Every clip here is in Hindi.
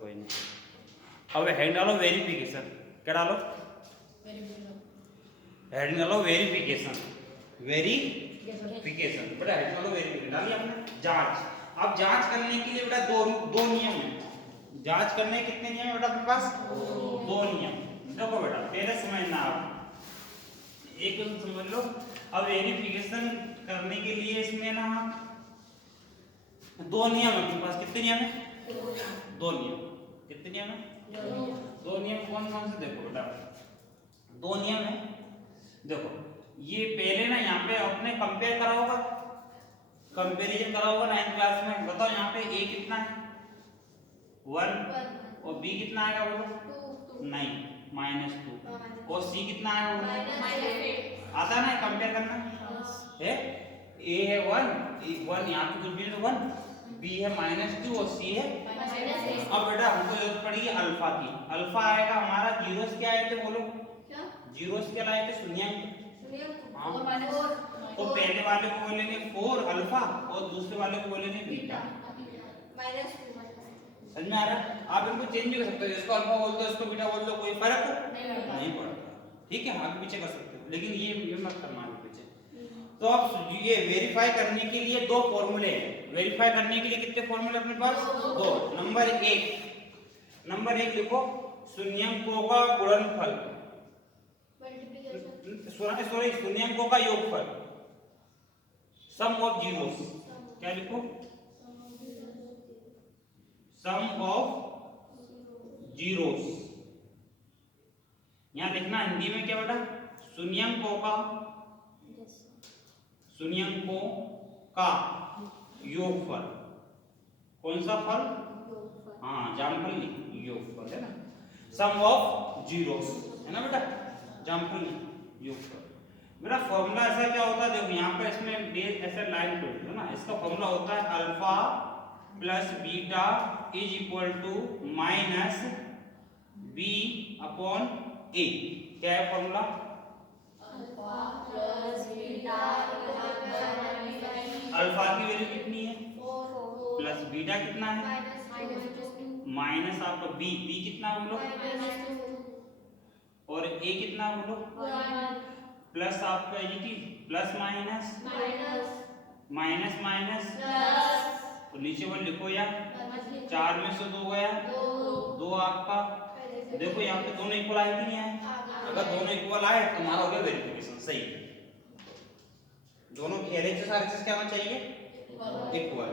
कोई नहीं। अब हेडिंग डालो वेरिफिकेशन। क्या डालो? हेडिंग डालो वेरिफिकेशन। वेरिफिकेशन बेटा, हेडिंग डालो वेरिफिकेशन डाली हमने। जांच। अब जांच करने के लिए बेटा दो नियम है। जांच करने के कितने नियम है बेटा अपने पास? दो नियम। देखो बेटा पहले समझना आप, एक समझ लो। अब वेरिफिकेशन करने के लिए इसमें ना दो नियम है अपने पास। कितने नियम है? दो नियम। कितने नियम है? दो नियम। कौन कौन से? देखो बेटा दो नियम है। देखो ये पहले ना यहाँ पे आपने कंपेयर करा होगा, कंपैरिजन करा होगा 9th क्लास में। बताओ यहाँ पे a कितना है? 1 और b कितना आएगा बोलो? 2 नहीं -2 और c कितना आएगा बोलो? आता है ना कंपेयर करना है। a है 1 यहाँ पे कुछ भी तो 1, b है -2 और c है। अब बेटा हमको जरूरत पड़ेगी अल्फा की। अल्फा आएगा हमारा जीरोस क्या आए थे बोलो? जीरोस क्या लाए थे? शून्याङ्क। हाँ तो पहले वाले को बोलेंगे 4 अल्फा और दूसरे वाले को बोलेंगे बीटा। समझ में आ रहा है? आप इनको चेंज भी कर सकते हो, इसको अल्फा बोल दो इसको बीटा बोल दो, कोई फर्क नहीं पड़ता। ठीक है, आगे पीछे कर सकते हो, लेकिन ये मत करना आगे पीछे। तो अब ये वेरीफाई करने के लिए दो फॉर्मूले हैं। वेरीफाई करने के लिए कितने फॉर्मूले अपने पास? दो। नंबर एक लिखो, शून्याङ्कों का गुणनफल, सॉरी शून्याङ्कों का योगफल, सम ऑफ जीरोस। क्या लिखो? सम ऑफ जीरोस। यहां लिखना हिंदी में क्या बेटा? शून्याङ्कों का योगफल। कौन सा फल? हाँ जामफल नहीं, योगफल है ना। सम ऑफ जीरोस है ना बेटा, जामफल नहीं योगफल। मेरा फॉर्मूला ऐसा क्या होता है? देखो यहाँ पे इसमें ऐसे लाइन छोड़ दो ना। इसका फॉर्मूला होता है alpha plus beta is equal to minus B upon A. क्या है फॉर्मूला? अल्फा की वैल्यू कितनी है? प्लस बीटा कितना है? माइनस आपका बी कितना बोलो? और ए कितना बोलो? प्लस आपका ये प्लस माइनस माइनस तो नीचे वन लिखो या 4 में से 2 गया 2 आपका। देखो यहाँ पे दोनों इक्वल आए कि नहीं आए? अगर दोनों इक्वल आए तो हमारा हो गया वेरिफिकेशन सही। दोनों की एलएचएस आरएचएस क्या आना चाहिए? इक्वल।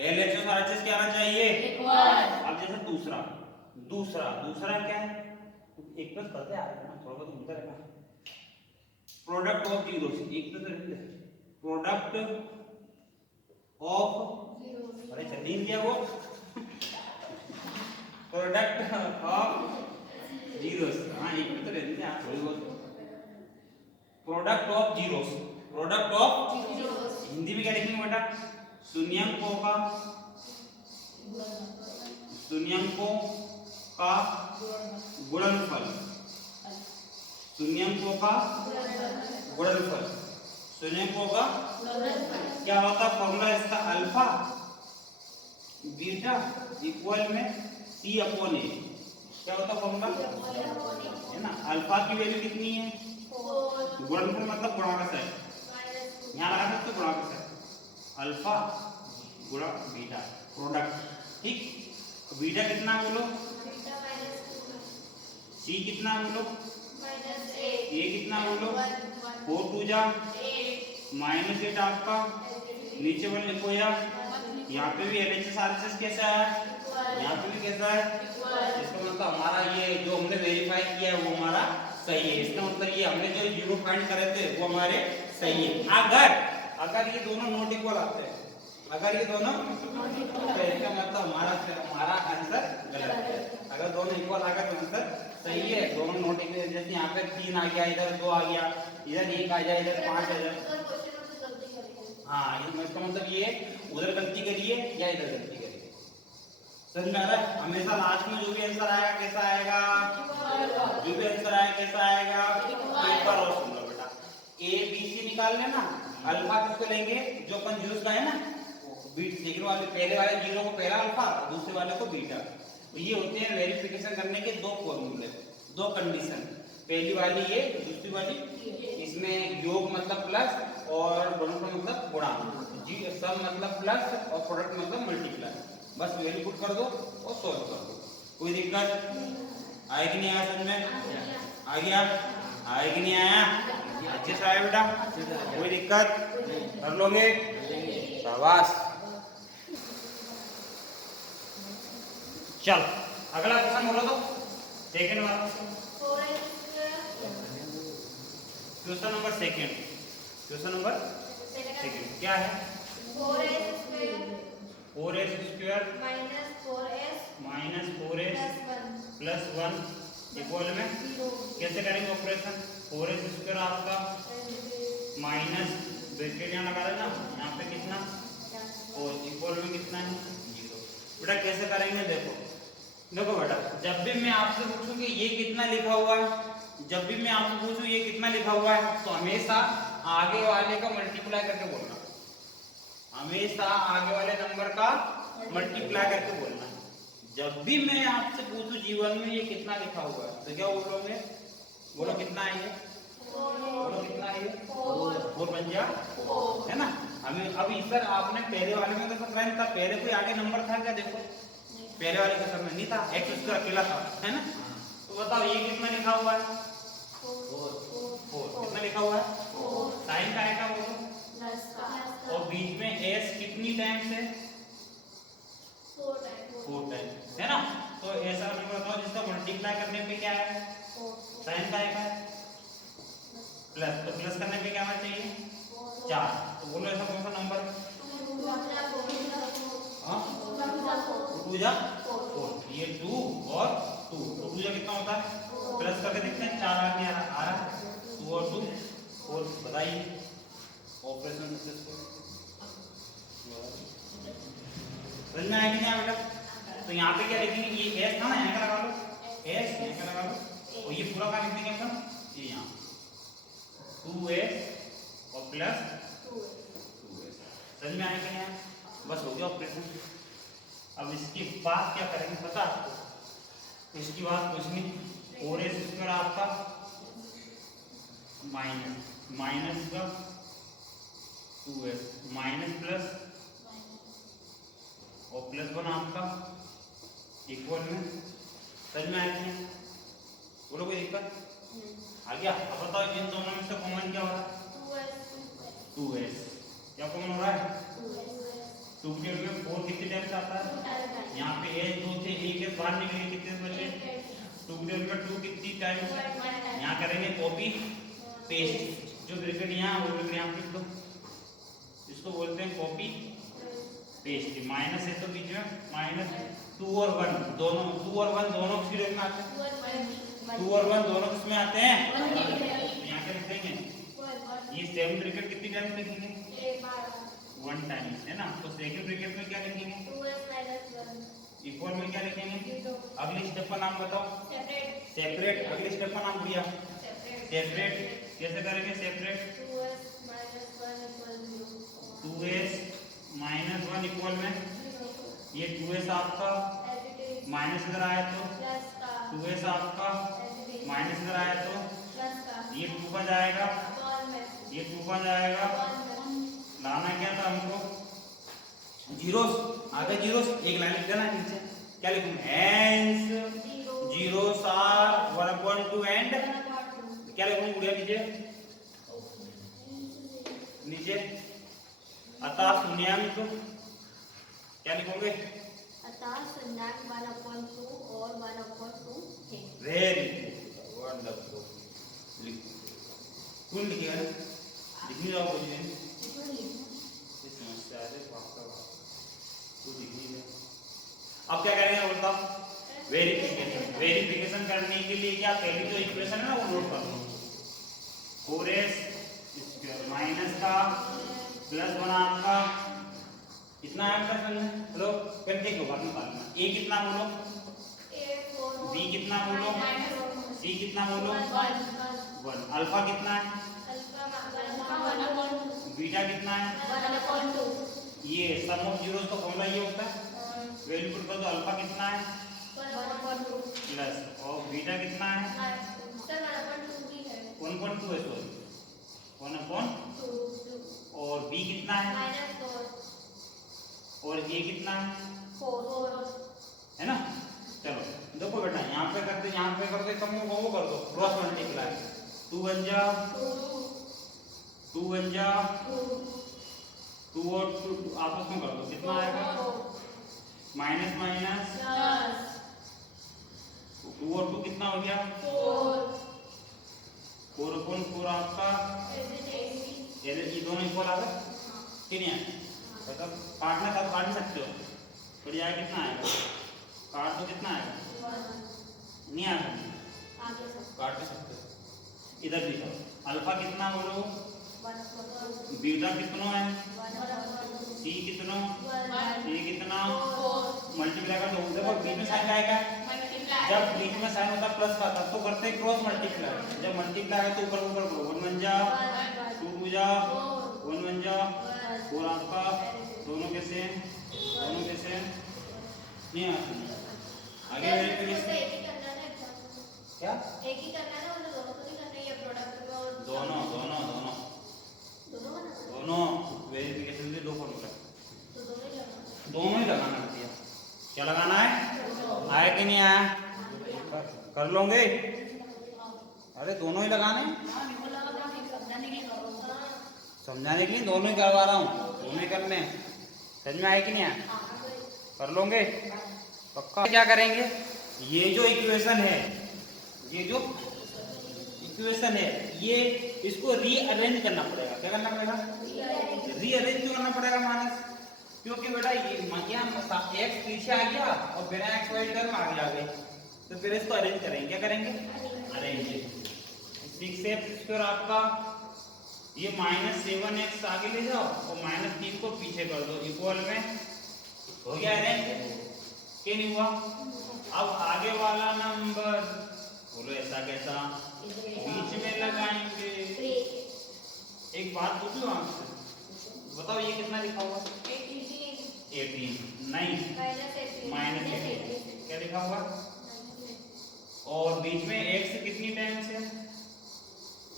एलएचएस आरएचएस क्या आना चाहिए? इक्वल। अब जैसे दूसरा क्या है? एक प्लस करते आ रहा है ना, थोड़ा बहुत घूमता रहेगा। प्रोडक्ट ऑफ जीरोस, एक प्लस प्रोडक्ट ऑफ, अरे चल नहीं दिया वो। प्रोडक्ट ऑफ जीरोस, हाँ एक तो रहती है आप थोड़ी बहुत। प्रोडक्ट ऑफ जीरोस, हिंदी में क्या लिखेंगे बेटा? शून्याङ्कों का गुणनफल। शून्याङ्कों का क्या होता है फॉर्मूला इसका? अल्फा बीटा इक्वल में सी अपॉन ए। क्या होता है फॉर्मूला? है ना, अल्फा की वैल्यू कितनी है? गुणनफल मतलब गुणाकार है, यहाँ लगा सकते हो गुणाकार है। अल्फा गुणा बीटा प्रोडक्ट। ठीक, बीटा कितना बोलो? सी कितना बोलो? ए कितना बोलो? 4 2 जा -8 आपका। नीचे वन लिखो या, यहाँ पे भी एलएचएस आरएचएस कैसा है? यहाँ पे भी कैसा है? इसका मतलब हमारा ये जो हमने वेरीफाई किया है वो हमारा सही है। इसका मतलब ये हमने जो जीरो फाइंड करे थे वो हमारे सही है। अगर ये दोनों नॉट इक्वल आते हैं, अगर ये दोनों तो इसका मतलब हमारा आंसर गलत है। अगर दोनों इक्वल आ गए तो आंसर सही है। दोनों नॉट इक्वल, जैसे यहाँ पे 3 आ गया, इधर 2 आ गया, इधर 1 आ जाए, इधर 5 आ जाए। हाँ इसका मतलब ये उधर गलती करिए या इधर गलती करिए। समझ में आ रहा है? हमेशा लास्ट में जो भी आंसर आएगा कैसा आएगा? जो भी आंसर आएगा कैसा आएगा? एक बार और सुन लो बेटा, ए बी सी निकाल लेना। अल्फा किसको लेंगे? जो कंफ्यूज का है ना, बीट सेकंड वाले, पहले वाले जीरो को पहला अल्फा, दूसरे वाले को बीटा। तो ये होते हैं वेरिफिकेशन करने के दो फॉर्मूले, दो कंडीशन। पहली वाली ये, दूसरी वाली इसमें योग मतलब प्लस और दोनों का मतलब गुणा, जी सम मतलब प्लस और प्रोडक्ट मतलब मल्टीप्लाई। बस वैल्यू पुट कर दो और सॉल्व कर दो। कोई दिक्कत आएगी नहीं? आया समझ में? आ गया? आएगी नहीं? आया? अच्छे से आया बेटा? कोई दिक्कत? कर लोगे? शाबाश। चल अगला क्वेश्चन बोलो तो, सेकंड वाला question number second. Question number second क्या है? 4s square minus 4s plus 1 equal में कैसे करेंगे ऑपरेशन? 4s स्क्वायर आपका माइनस ब्रैकेट यहाँ लगा देना, यहाँ पे कितना और इक्वल में कितना है 0। बेटा कैसे करेंगे? देखो देखो बेटा, जब भी मैं आपसे पूछूं कि ये कितना लिखा हुआ है, जब भी मैं आपसे पूछूं ये कितना लिखा हुआ है, तो हमेशा आगे वाले का मल्टीप्लाई करके बोलना, हमेशा आगे वाले नंबर का मल्टीप्लाई करके बोलना। जब भी मैं आपसे पूछूं जीवन में ये कितना लिखा हुआ है, तो क्या बोलोगे? बोलो कितना है ये? बोलो कितना है ये? 4 बन जा, है ना? हमें अभी सर आपने पहले वाले में तो सर था, पहले कोई आगे नंबर था क्या? देखो पहले वाले का सर में नहीं था, x स्क्वायर अकेला था, है ना? तो बताओ ये कितना लिखा हुआ है? 4। कितना लिखा हुआ है? साइन का आएगा बोलो, और बीच में s कितनी टाइम्स है? 4 टाइम्स, है ना? तो ऐसा नंबर बताओ जिसका मल्टीप्लाई करने पे क्या है? साइन का आएगा प्लस, तो प्लस करने पे क्या आना चाहिए? 4। तो बोलो ऐसा कौन सा नंबर? 2 जा 4, ये 2 और 2, तो 2 जा कितना होता है? प्लस करके देखते हैं 4 आगे आ रहा है, 2 और 2 और बताइए ऑपरेशन सक्सेसफुल। समझ में आएगी नहीं बेटा? तो यहाँ पे क्या लिखेंगे? ये s था ना, यहाँ का लगा लो s, यहाँ का लगा लो, और ये पूरा का लिख देंगे अपन, ये यहाँ 2s और प्लस 2s। समझ में आएगा यहाँ? बस हो गया ऑपरेशन। अब इसके बाद क्या करेंगे पता आपको? इसकी बात कुछ नहीं, 4s स्क्वायर आपका माइनस का 2s माइनस प्लस और प्लस 1 आपका इक्वल में। समझ में आया कि? बोलो कोई दिक्कत? आ गया? अब बताओ इन दोनों में से कॉमन क्या हो रहा है? 2s। क्या कॉमन हो रहा है? 2 के में 4 कितने टाइम्स आता है? यहाँ पे s 2 थे, एक s बाहर निकले, कितने बचे? 2 के में 2 कितनी टाइम्स? यहाँ करेंगे कॉपी पेस्ट, जो ब्रैकेट यहाँ वो ब्रैकेट यहाँ पे, तो इसको बोलते हैं कॉपी पेस्ट। माइनस है तो बीच में माइनस 2 और 1 दोनों, 2 और 1 दोनों किस ब्रैकेट में आते हैं? 2 और 1 दोनों किसमें आते हैं? यहाँ पे लिख देंगे ये सेम ब्रैकेट कितनी टाइम्स लिखेंगे? 1 टाइम्स, है ना? तो सेकंड ब्रैकेट में क्या लिखेंगे? 2s-1 इक्वल में क्या लिखेंगे? अगले स्टेप का नाम बताओ। सेपरेट। अगले स्टेप का नाम दिया सेपरेट। कैसे करेंगे सेपरेट? 2s-1 इक्वल में ये 2s आपका माइनस इधर आया तो 2s आपका माइनस इधर आया तो ये 2 का जाएगा, ये 2 का जाएगा। लाना क्या था हमको? जीरोस। आगे जीरोस एक लाइन लिख देना नीचे। क्या लिखूं? हेंस जीरोस आर 1/2 एंड क्या लिखूं गुड़िया नीचे अतः शून्यांक क्या लिखोगे? अतः शून्यांक 1/2 और 1/2 है। Very wonderful. लिखो कौन लिखेगा? लिखने जाओ मुझे समस्या है आपका तो लिखनी है। अब क्या करेंगे बताओ? वेरिफिकेशन। वेरिफिकेशन करने के लिए क्या पहली जो इक्वेशन है ना वो नोट कर लो। 4s स्क्वायर माइनस का प्लस 1 आपका कितना है प्लस 1 में? हेलो फिर देखो बाद में निकालना। a कितना बोलो? b कितना बोलो? c कितना बोलो? 1। अल्फा कितना है? बीटा कितना है? 1/2। ये सम ऑफ जीरोस का फॉर्मूला ये होता है। वैल्यू पुट कर दो। अल्फा कितना है? 2 है, सॉरी 1/2 और b कितना है और a कितना है ना। चलो देखो बेटा यहाँ पे करते कम वो कर दो क्रॉस मल्टीप्लाई 2 1 जा 2 और 2 आपस में कर दो कितना आएगा माइनस 2 और 2 कितना हो गया 4/4 आपका ये दोनों इक्वल आ गए कि नहीं आए मतलब काटना था काट नहीं सकते हो फिर यहाँ कितना आएगा काट दो कितना आएगा नहीं आएगा काट भी सकते हो। इधर लिखो अल्फा कितना बोलो बीटा कितना है सी कितना ए कितना मल्टीप्लाई कर दो देखो बीच में साइन आएगा जब बीच में साइन होता प्लस का तब तो करते क्रॉस मल्टीप्लाई जब मल्टीप्लाई है तो ऊपर ऊपर करो 1 1 जा 2 2 जा 1 1 जा 4 आपका दोनों के सेम नहीं आते आगे क्या एक ही करना है ना मतलब दोनों को नहीं करना ये प्रोडक्ट में और दोनों वेरिफिकेशन के 2 फॉर्मूला तो दोनों ही लगाना है क्या लगाना है आया कि नहीं आया कर लोगे अरे दोनों ही लगाने समझाने के लिए दोनों ही करवा रहा हूँ दोनों ही करने समझ में आए कि नहीं आया कर लोगे पक्का क्या करेंगे ये जो इक्वेशन है ये इसको रीअरेंज करना पड़ेगा क्या करना पड़ेगा रीअरेंज क्यों करना पड़ेगा मानस क्योंकि बेटा ये x पीछे आ गया और बिना x y टर्म आगे आ गई तो फिर इसको अरेंज करेंगे क्या करेंगे अरेंज 6x² आपका ये -7x आगे ले जाओ और -3 को पीछे कर दो इक्वल में हो गया अरेंज क्या नहीं हुआ अब आगे वाला नंबर बोलो ऐसा कैसा बीच में लगाएंगे एक बात पूछूं आपसे बताओ ये कितना लिखा हुआ 18 नहीं -18 क्या लिखा हुआ और बीच में x कितनी टाइम्स है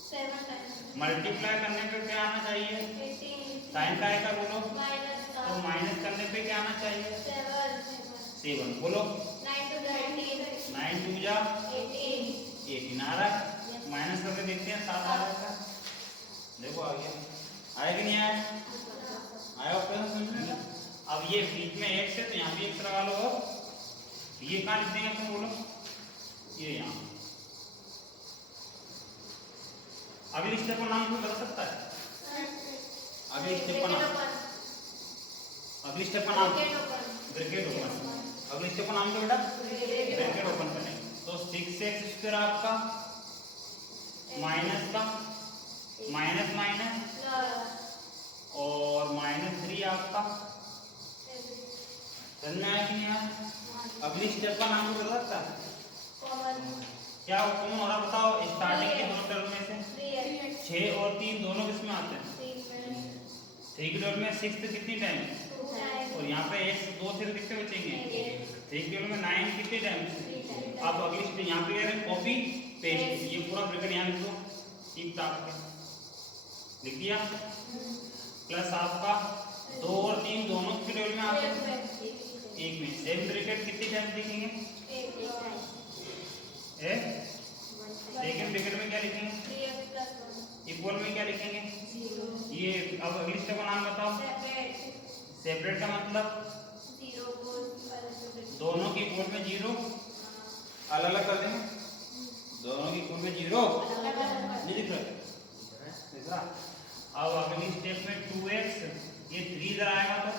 7 टाइम्स मल्टीप्लाई करने पे क्या आना चाहिए साइन का आएगा बोलो तो माइनस करने पे क्या आना चाहिए 7 बोलो 9 2 जा 18 आ रहा है माइनस करके देखते हैं 7 आ रहा है देखो आ गया आया कि नहीं आया समझ में अब ये बीच में x है तो यहाँ भी x लगा लो और ये कहाँ लिख देंगे अपन बोलो ये यहाँ अगली स्टेप का नाम कोई बता सकता है अगली स्टेप का नाम ब्रैकेट ओपन अगली स्टेप का नाम क्या बेटा ब्रैकेट ओपन करें तो 6x² आपका माइनस का माइनस और -3 आपका समझ आया कि नहीं आया अगली स्टेप का नाम बता सकता है क्या कौन हो रहा बताओ स्टार्टिंग के दोनों टर्म में से 6 और 3 दोनों किस में आते हैं 3 की टर्म में 6 कितनी टाइम और यहाँ पे x 2 से कितने बचेंगे 3 की टर्म में 9 कितनी टाइम अब अगली स्टेप यहाँ पे कॉपी पेस्ट ये पूरा ब्रैकेट यहाँ लिख दो ठीक ठाक लिख दिया प्लस आपका 2 और 3 दोनों की टर्म में आते हैं एक में सेम ब्रैकेट कितनी टाइम लिखेंगे सेकंड ब्रैकेट में क्या लिखेंगे इक्वल में क्या लिखेंगे ये अब अगली स्टेप का नाम बताओ सेपरेट का मतलब दोनों के इक्वल में 0 अलग अलग कर देंगे दोनों के इक्वल में 0 नहीं दिख रहा अब अगली स्टेप में 2x ये 3 इधर आएगा तो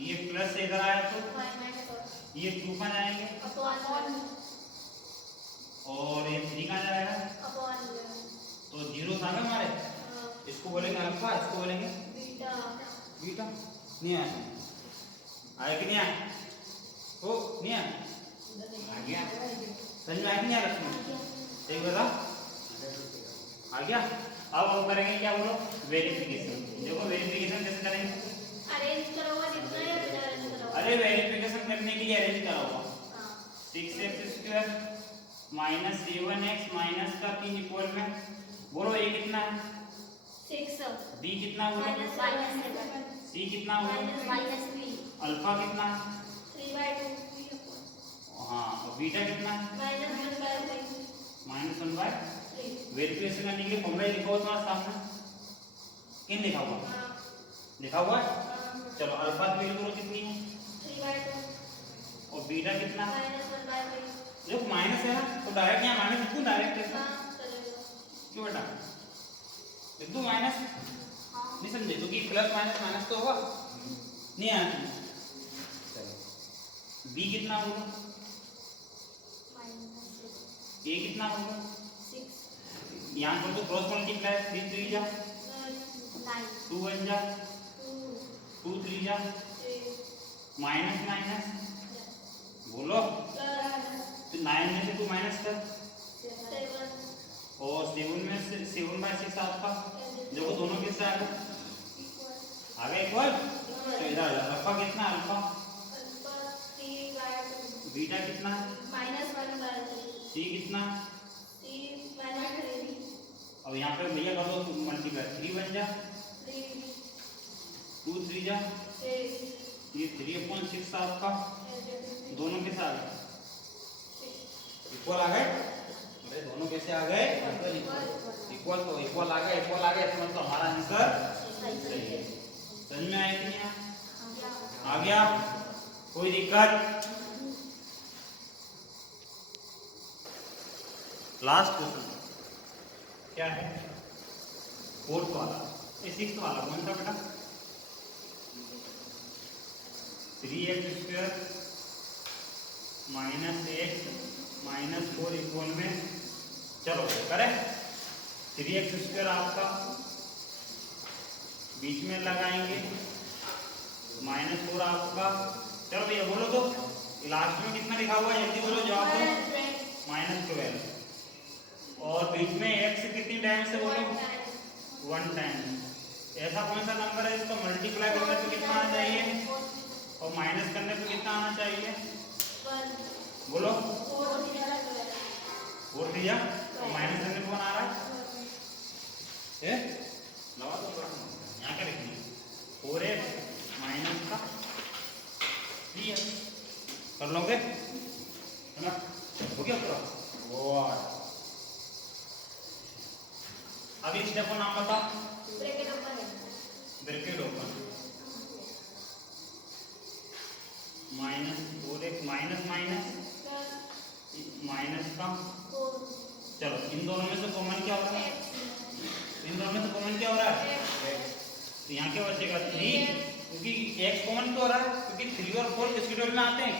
ये प्लस इधर आया तो ये 2 कहाँ जाएंगे और ये 3 कहाँ जाएगा तो 0 आ गए हमारे इसको बोलेंगे अल्फा इसको बोलेंगे बीटा नहीं आया आया कि नहीं आया ओ नहीं आया आ गया समझ में आया कि नहीं आया सही बता आ गया अब हम करेंगे क्या बोलो वेरिफिकेशन देखो वेरिफिकेशन कैसे करेंगे अरे वेरिफिकेशन करने के लिए अरेंज करा हुआ 6x² माइनस 7x माइनस का 3 इक्वल में बोलो ए कितना है, 6 बी कितना बोलो, -7 सी कितना बोलो, -3 अल्फा कितना, 3/2 हाँ और बीटा कितना, -1/3 -1/3। वेरिफिकेशन करने के लिए फॉर्मूला लिखा हुआ तुम्हारे सामने, किन लिखा हुआ, लिखा हुआ है। चलो अल्फा की वैल्यू बोलो कितनी है, 3/2 और बीटा कितना, -1/3 देखो माइनस है ना तो डायरेक्ट यहाँ माइनस लिख दूं, डायरेक्ट लिख दूं, चलेगा। क्यों बेटा लिख दूं माइनस, नहीं समझे क्योंकि प्लस माइनस माइनस तो होगा नहीं आना। चलो बी कितना होगा, ए कितना होगा, 6 यहाँ पर तो क्रॉस मल्टीप्लाई 3 3 जा 9 2 1 जा 2 2 3 जा 3 माइनस माइनस बोलो, तो 9 में से 2 माइनस कर 7 और 7 में से 7/6 आपका, देखो दोनों किससे आ गए, आ गए इक्वल। तो इधर अल्फा कितना, अल्फा बीटा कितना, सी कितना, और यहाँ पे भैया कर दो मल्टीप्लाई 3 बन जा 2 3 जा, ये 3/6 आपका, दोनों के साथ इक्वल आ गए, अरे दोनों कैसे आ गए, इक्वल तो इक्वल आ गए, इक्वल आ गए तो मतलब हमारा आंसर सही है। समझ में आया कि नहीं आ गया, कोई दिक्कत। लास्ट क्वेश्चन क्या है, फोर्थ वाला, ये सिक्स्थ वाला कौन सा बेटा, 3x² -x -4 इक्वल में, चलो करें 3x² आपका बीच में लगाएंगे, -4 आपका, चलो भैया बोलो तो लास्ट में कितना लिखा हुआ है, जल्दी बोलो जवाब दो, -12 और बीच में x कितनी टाइम से बोलो 1 टाइम। ऐसा कौन सा नंबर है इसको मल्टीप्लाई करने पे कितना आना चाहिए और माइनस करने पे कितना आना चाहिए, बोलो 4 दिया और माइनस करने पे कौन आ रहा है, लगा दो यहाँ क्या लिखनी है 4x माइनस का 3x, कर लोगे है ना, हो गया पूरा। और अभी स्टेप को नाम बताओ, bracket open -4x minus minus का, चलो इन दोनों में से कॉमन क्या हो रहा है, इन दोनों में से कॉमन क्या हो रहा है, तो यहाँ क्या बचेगा 3, क्योंकि x कॉमन क्यों हो रहा है, क्योंकि 3 और 4 किसके टेबल में आते हैं,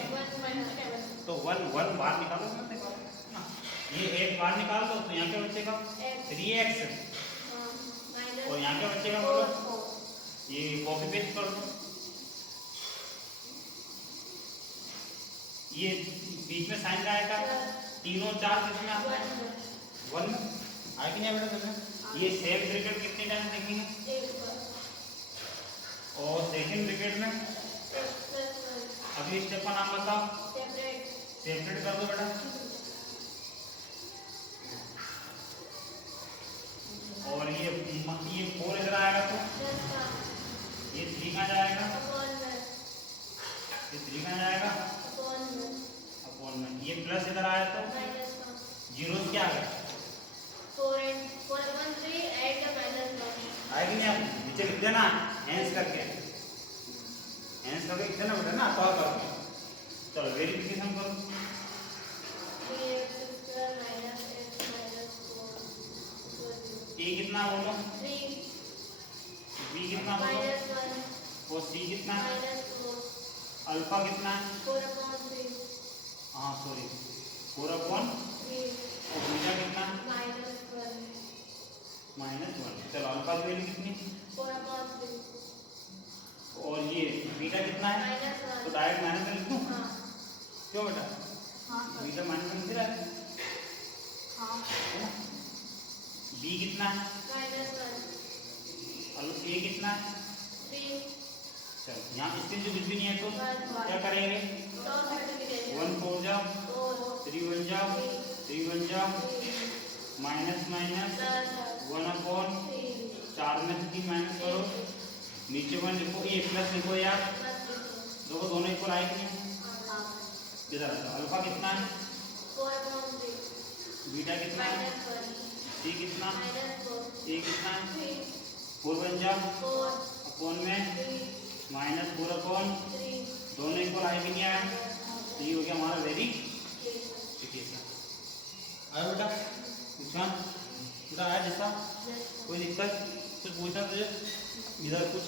तो 1 1 बाहर निकालो ना, ये 1 बाहर निकाल दो तो यहाँ क्या बचेगा 3x, और यहाँ क्या बचेगा बोलो, ये कॉपी पेस्ट कर दो, ये बीच में साइन का आएगा 3 और 4 किसमें आता है 1 में, आए कि नहीं बेटा समझ, ये सेम ब्रैकेट कितने टाइम देखेंगे, और सेकंड ब्रैकेट में अगली स्टेप का नाम बताओ, सेपरेट कर दो बेटा, और ये 4 इधर आएगा तो ये 3 कहाँ जाएगा, ये 3 कहाँ जाएगा अपॉन में, ये प्लस इधर आया तो जीरोस क्या आ गए, 4/3 ऐड द -1 आएगी नहीं, आप नीचे लिख देना हैंस करके लिख देना बेटा ना, तो करो, चलो वेरिफिकेशन करो, 3x² ए कितना बोलो, 3 बी कितना बोलो, और सी कितना, -4 अल्फा कितना है, 4/3 हाँ सॉरी 4/3 और बीटा कितना -1, चलो अल्फा की वैल्यू कितनी, 4/3 और ये बीटा कितना है, तो -1 डायरेक्ट माइनस में लिख दूं, हाँ क्यों बेटा हाँ बीटा माइनस में लिख रहा है, बी कितना है, -1 ए कितना है, 3 चलो यहाँ इसके जो कुछ भी नहीं है तो क्या करेंगे, 1 4 जाओ 3 1 जाओ 3 बन जा माइनस माइनस 1/4 में से 3 माइनस करो, नीचे 1 लिखो, ये प्लस लिखो यार, देखो दोनों इक्वल आए कि नहीं? इधर अल्फा कितना है, बीटा कितना है, सी कितना, ए कितना है, 4 बन जा अपॉन में -4/, दोनों इक्वल आए कि नहीं आया? तो ये हो गया हमारा वेरिफिकेशन। आया बेटा? पूछा बेटा आया जैसा? कोई दिक्कत कुछ पूछना तुझे इधर कुछ?